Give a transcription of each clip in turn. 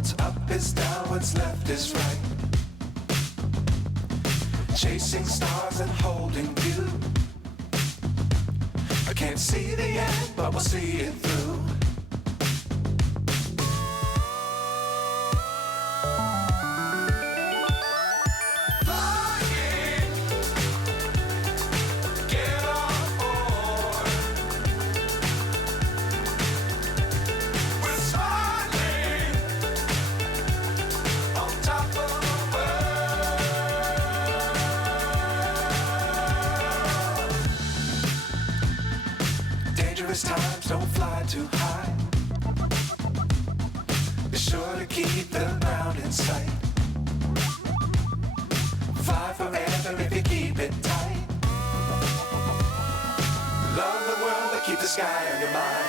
What's up is down, what's left is right. Chasing stars and holding you. I can't see the end, but we'll see it through. Times don't fly too high. Be sure to keep the ground in sight. Fly forever if you keep it tight. Love the world but keep the sky on your mind.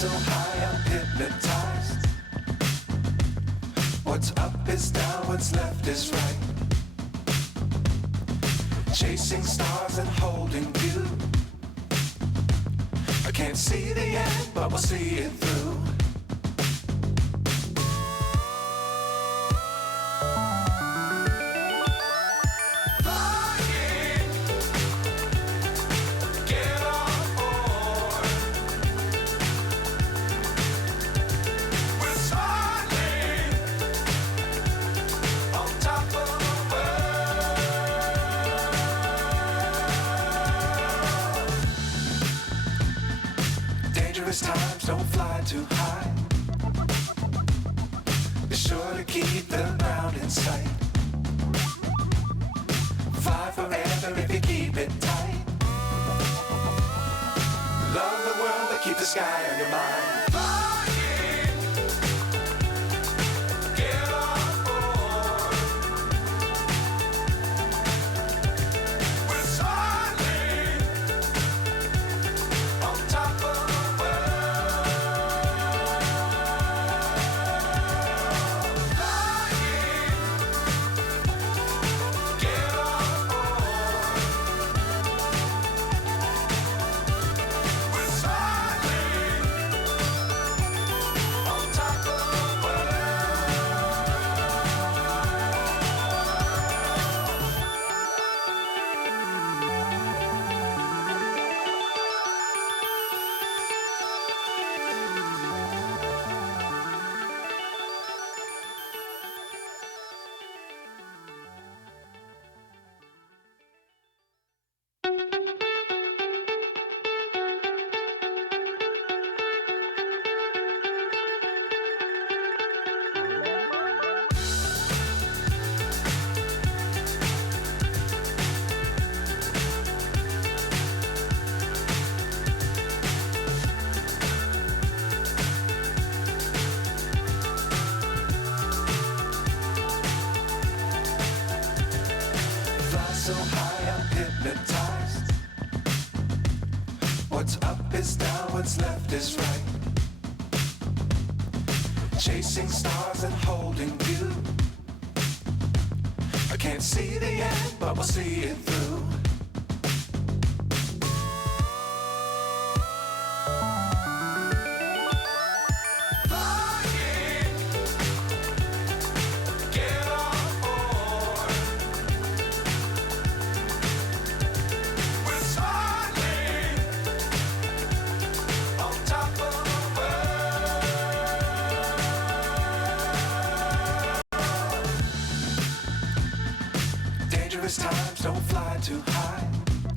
So high I'm hypnotized. What's up is down, what's left is right. Chasing stars and holding you. I can't see the end, but we'll see it through. Times don't fly too high. Be sure to keep the ground in sight. Fly forever if you keep it tight. Love the world but keep the sky on your mind. So high I'm hypnotized. What's up is down, what's left is right. Chasing stars and holding you. I can't see the end, but we'll see it through. don't fly too high.